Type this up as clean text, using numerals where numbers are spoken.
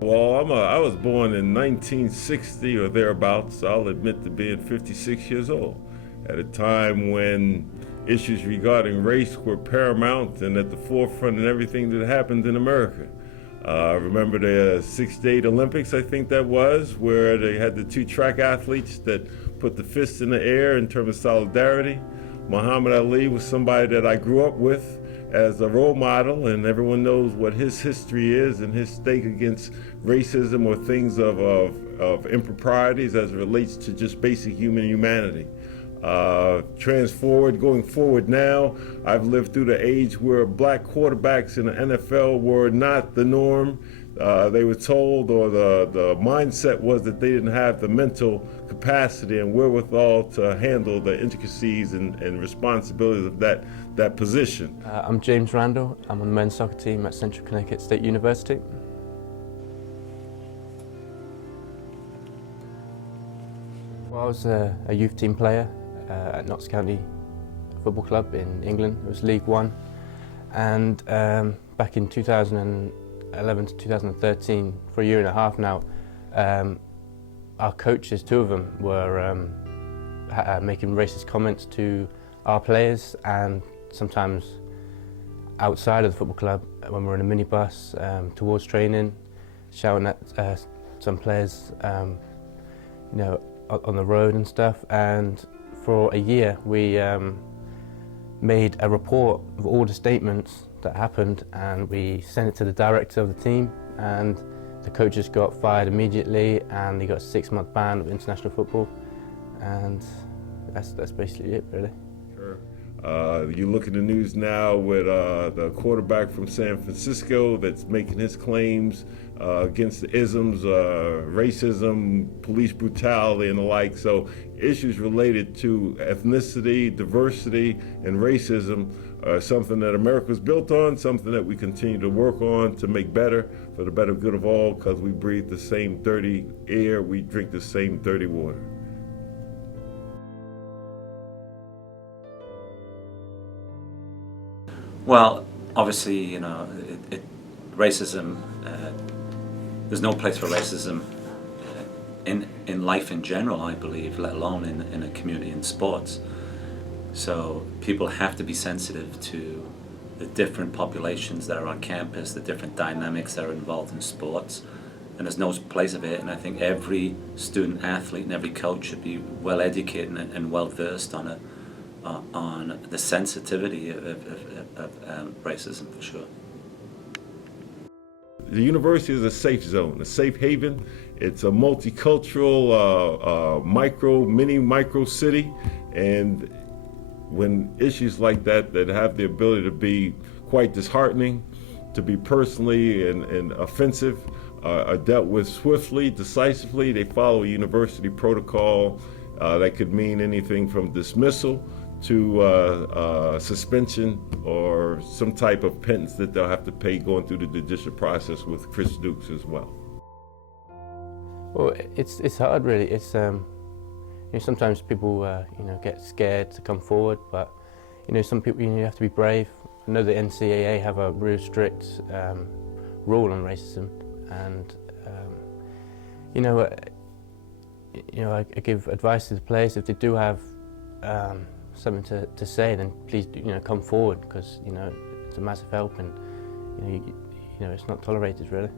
Well, I was born in 1960 or thereabouts. I'll admit to being 56 years old at a time when issues regarding race were paramount and at the forefront in everything that happened in America. I remember the '68 Olympics, I think that was, where they had the two track athletes that put the fist in the air in terms of solidarity. Muhammad Ali was somebody that I grew up with as a role model, and everyone knows what his history is and his stake against racism or things of improprieties as it relates to just basic humanity. Going forward now, I've lived through the age where black quarterbacks in the NFL were not the norm. They were told, or the mindset was that they didn't have the mental capacity and wherewithal to handle the intricacies and responsibilities of that position. I'm James Randall. I'm on the men's soccer team at Central Connecticut State University. Well, I was a youth team player at Notts County Football Club in England. It was League One, and back in 2011 to 2013, for a year and a half now, our coaches, two of them, were making racist comments to our players, and sometimes outside of the football club when we're in a minibus towards training, shouting at some players, you know, on the road and stuff. And for a year we made a report of all the statements that happened, and we sent it to the director of the team, and the coaches got fired immediately, and they got a 6-month ban of international football, and that's basically it, really. Sure. You look at the news now with the quarterback from San Francisco that's making his claims against the isms, racism, police brutality, and the like. So issues related to ethnicity, diversity, and racism are something that America's built on, something that we continue to work on to make better, for the better good of all, because we breathe the same dirty air, we drink the same dirty water. Well, obviously, you know, racism, there's no place for racism in life in general, I believe, let alone in a community in sports. So people have to be sensitive to the different populations that are on campus, the different dynamics that are involved in sports, and there's no place of it. And I think every student athlete and every coach should be well educated and well versed on the sensitivity of racism, for sure. The university is a safe zone, a safe haven. It's a multicultural, micro city, and when issues like that have the ability to be quite disheartening, to be personally and offensive, are dealt with swiftly, decisively. They follow a university protocol that could mean anything from dismissal to suspension or some type of penance that they'll have to pay going through the judicial process with Chris Dukes as well. Well, it's hard, really. It's you know, sometimes people you know, get scared to come forward, but you know, some people, you have to be brave. I know the NCAA have a real strict rule on racism, and you know, I give advice to the players, if they do have something to say, then please do, you know, come forward, because you know, it's a massive help, and you know, it's not tolerated, really.